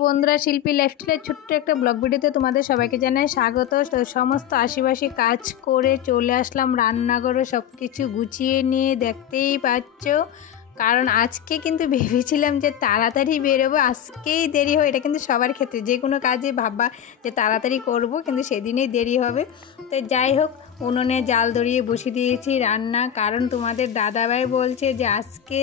বন্ধুরা, শিল্পী লাইফস্টাইলের ছোট্ট একটা ব্লগ ভিডিওতে তোমাদের সবাইকে জানাই স্বাগত। তো সমস্ত আশেপাশে কাজ করে চলে আসলাম রান্নাঘরে, সব কিছু গুছিয়ে নিয়ে, দেখতেই পাচ্ছ। কারণ আজকে কিন্তু ভেবেছিলাম যে তাড়াতাড়ি বেরোবো, আজকেই দেরি হয়। এটা কিন্তু সবার ক্ষেত্রে, যে কোনো কাজে ভাববা যে তাড়াতাড়ি করব, কিন্তু সেদিনেই দেরি হবে। তো যাই হোক, উনুনে জাল ধরিয়ে বসিয়ে দিয়েছি রান্না। কারণ তোমাদের দাদাভাই বলছে যে আজকে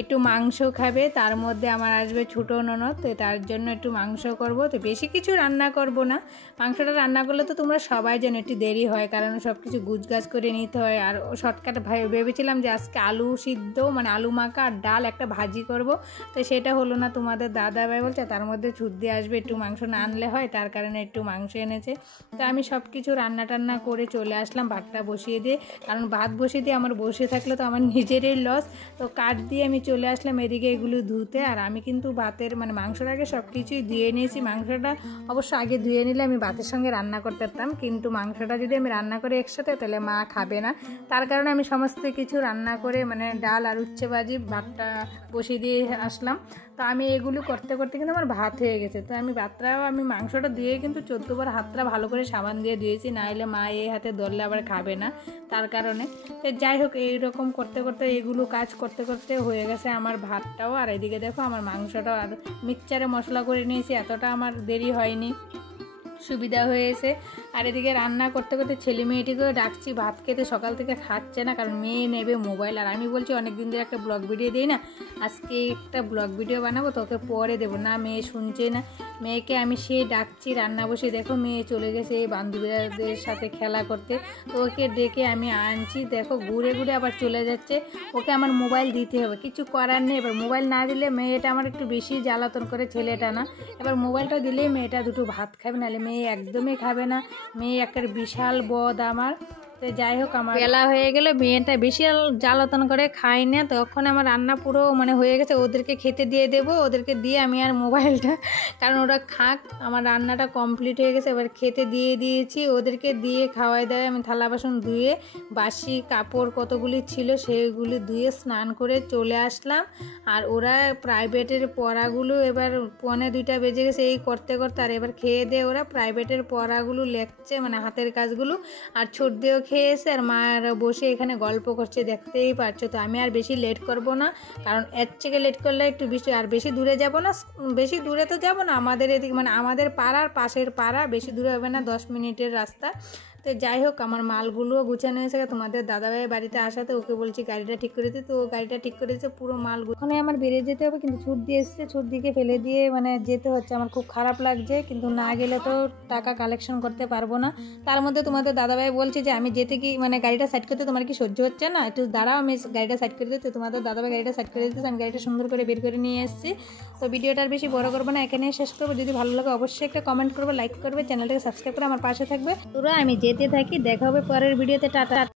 একটু মাংস খাবে, তার মধ্যে আমার আসবে ছোটো ননদ, তো তার জন্য একটু মাংস করব। তো বেশি কিছু রান্না করব না, মাংসটা রান্না করলে তো তোমরা সবাই যেন একটু দেরি হয়, কারণ সব কিছু গুছগাছ করে নিতে হয়। আর শর্টকাট ভেবেছিলাম যে আজকে আলু সিদ্ধ, মানে আলু মাখা আর ডাল একটা ভাজি করব, তো সেটা হলো না। তোমাদের দাদাভাই বলছে তার মধ্যে ছুট দিয়ে আসবে, একটু মাংস না আনলে হয়, তার কারণে একটু মাংস এনেছে। তো আমি সব কিছু রান্না টান্না করে চলে আসলাম ভাতটা বসিয়ে দিয়ে। কারণ ভাত বসিয়ে দিয়ে আমার বসে থাকলে তো আমার নিজেরই লস। তো কাঠ দিয়ে আমি চলে আসলাম এদিকে এগুলো ধুতে। আর আমি কিন্তু ভাতের মানে মাংসের আগে সব কিছুই ধুয়ে নিয়েছি। মাংসটা অবশ্য আগে ধুয়ে নিলে আমি ভাতের সঙ্গে রান্না করতে পারতাম, কিন্তু মাংসটা যদি আমি রান্না করি একসাথে তাহলে মা খাবে না। তার কারণে আমি সমস্ত কিছু রান্না করে, মানে ডাল আর উচ্ছে ভাজি, ভাতটা বসিয়ে দিয়ে আসলাম। তো আমি এগুলো করতে করতে কিন্তু আমার ভাত হয়ে গেছে। তো আমি ভাতটাও, আমি মাংসটা দিয়ে কিন্তু 14 বার হাতটা ভালো করে সাবান দিয়ে ধুয়েছি, নাহলে মা এই হাতে ধরলে আবার খাবে না, তার কারণে। তো যাই হোক, এইরকম করতে করতে, এগুলো কাজ করতে করতে হয়ে গেছে আমার ভাতটাও। আর এদিকে দেখো আমার মাংসটাও, আর মিক্সচারে মশলা করে নিয়েছি, এতটা আমার দেরি হয়নি, সুবিধা হয়েছে। আর এদিকে রান্না করতে করতে ছেলে মেয়েটিকেও ডাকছি ভাত খেতে, সকাল থেকে খাচ্ছে না, কারণ মেয়ে নেবে মোবাইল। আর আমি বলছি অনেক দিন ধরে একটা ব্লগ ভিডিও দিই না, আজকে একটা ব্লগ ভিডিও বানাবো, তোকে পরে দেবো না, মেয়ে শুনছে না। মেয়েকে আমি সেই ডাকছি রান্না বসে, দেখো মেয়ে চলে গেছে এই বান্ধবীদের সাথে খেলা করতে। তো ওকে ডেকে আমি আনছি, দেখো ঘুরে ঘুরে আবার চলে যাচ্ছে। ওকে আমার মোবাইল দিতে হবে, কিছু করার নেই। এবার মোবাইল না দিলে মেয়েটা আমার একটু বেশি জ্বালাতন করে, ছেলেটা না। এবার মোবাইলটা দিলেই মেয়েটা দুটো ভাত খাবে, নাহলে মেয়ে একদমই খাবে না। মেয়ে একটা বিশাল বদ আমার। তো যাই হোক, আমার বেলা হয়ে গেলে মেয়েটা বিশাল জ্বালাতন করে, খায় না। তখন আমার রান্না পুরো মানে হয়ে গেছে, ওদেরকে খেতে দিয়ে দেবো, ওদেরকে দিয়ে আমি আর মোবাইলটা, কারণ ওরা খাক, আমার রান্নাটা কমপ্লিট হয়ে গেছে। এবার খেতে দিয়ে দিয়েছি, ওদেরকে দিয়ে খাওয়াই দাওয়াই আমি থালা বাসন ধুয়ে, বাসি কাপড় কতগুলি ছিল সেইগুলি ধুয়ে স্নান করে চলে আসলাম। আর ওরা প্রাইভেটের পড়াগুলো এবার 1:45 বেজে গেছে এই করতে করতে। আর এবার খেয়ে দিয়ে ওরা প্রাইভেটের পড়াগুলো লেখছে, মানে হাতের কাজগুলো। আর ছোট দিয়েও খেয়েছে, আর মার বসে এখানে গল্প করছে, দেখতেই পারছো। তো আমি আর বেশি লেট করব না, কারণ এর থেকে লেট করলে একটু বেশি, আর বেশি দূরে যাব না, বেশি দূরে তো যাব না, আমাদের এদিকে মানে আমাদের পাড়ার পাশের পাড়া, বেশি দূরে হবে না, 10 মিনিটের রাস্তা। তো যাই হোক, আমার মালগুলোও গুছানো হয়েছে। তোমাদের দাদাভাই বাড়িতে আসাতে ওকে বলছি গাড়িটা ঠিক করে দিতে, তো ও গাড়িটা ঠিক করে দিয়েছে পুরো মালগুলো। ওখানে আমার বেরিয়ে যেতে হবে, কিন্তু ছুট দিয়ে এসছে, ছুট দিকে ফেলে দিয়ে মানে যেতে হচ্ছে। আমার খুব খারাপ লাগছে, কিন্তু না গেলে তো টাকা কালেকশন করতে পারবো না। তার মধ্যে তোমাদের দাদাভাই বলছে যে আমি যেতে কি, মানে গাড়িটা সাইড করতে তোমার কি সহ্য হচ্ছে না, একটু দাঁড়াও আমি গাড়িটা সাইড করে দিতে। তোমাদের দাদাভাই গাড়িটা সাইড করে দিতেছে, আমি গাড়িটা সুন্দর করে বের করে নিয়ে এসেছি। তো ভিডিওটার বেশি বড় করবো না, এখানেই শেষ করবো। যদি ভালো লাগে অবশ্যই একটা কমেন্ট করবে, লাইক করবে, চ্যানেলটাকে সাবস্ক্রাইব করে আমার পাশে থাকবে। তোরা আমি যেতে থাকি, দেখা হবে পরের ভিডিওতে। টাটা।